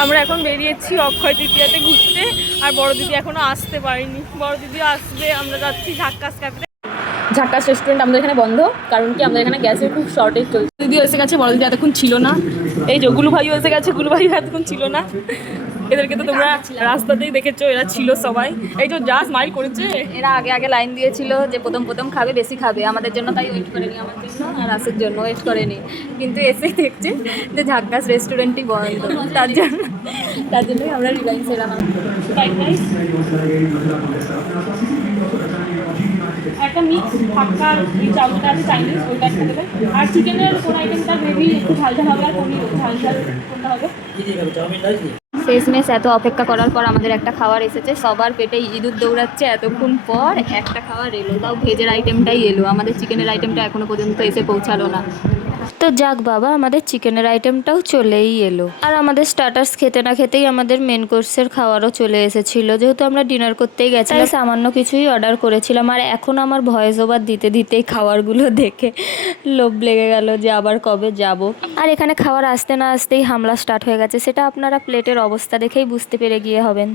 আমরা এখন বেরিয়েছি অক্ষয় তৃতীয়াতে ঘুরতে। আর বড় দিদি এখনো আসতে পারেনি, বড় দিদি আসবে। আমরা যাচ্ছি ঝাক্কাস ক্যাফে। ঝাক্কাস রেস্টুরেন্ট আমাদের এখানে বন্ধ, কারণ কি আমাদের এখানে গ্যাসের খুব শর্টেজ চলছে। দিদি এসে গেছে, বড় দিদি এতক্ষণ ছিল না। এই যে গুলু ভাইও এসে গেছে, গুলু ভাইও এতক্ষণ ছিল না। এদেরকে তো তোমরা রাস্তাতেই দেখেছো, এরা ছিল সবাই। এই যে যা স্মাইল করেছে, এরা আগে আগে লাইন দিয়েছিল যে প্রথম প্রথম খাবে, বেশি খাবে আমাদের জন্য, তাই ওয়েট করেনি আমার জন্য আর রাসের জন্য ওয়েট করেনি। কিন্তু এসে দেখছে যে ঝাক্কাস রেস্টুরেন্টই বন্ধ, তার জন্যই আমরা রিলায়েন্স এলাম। একটা মিক্স হাক্কার চাউলটা আছে চাইনিজ, ওইটা একটা দেবে। আর চিকেনের কোন আইটেমটা গ্রেভি একটু ঝাল ঝাল হবে, আর পনির ঝাল ঝাল কোনটা হবে? শেষমেশ এত অপেক্ষা করার পর আমাদের একটা খাবার এসেছে। সবার পেটে ইঁদুর দৌড়াচ্ছে, এতক্ষণ পর একটা খাবার এলো, তাও ভেজের আইটেমটাই এলো। আমাদের চিকেনের আইটেমটা এখনো পর্যন্ত এসে পৌঁছালো না। তো যাক বাবা, আমাদের চিকেনের আইটেমটাও চলেই এলো। আর আমাদের স্টার্টার্স খেতে না খেতেই আমাদের মেন কোর্সের খাওয়ারও চলে এসেছিল। যেহেতু আমরা ডিনার করতেই গেছিলাম, সামান্য কিছুই অর্ডার করেছিলাম। আর এখন আমার ভয়েস ওভার দিতে দিতেই খাবারগুলো দেখে লোভ লেগে গেল যে আবার কবে যাব। আর এখানে খাবার আসতে না আসতেই হামলা স্টার্ট হয়ে গেছে, সেটা আপনারা প্লেটের অবস্থা দেখেই বুঝতে পেরে গিয়ে হবেন।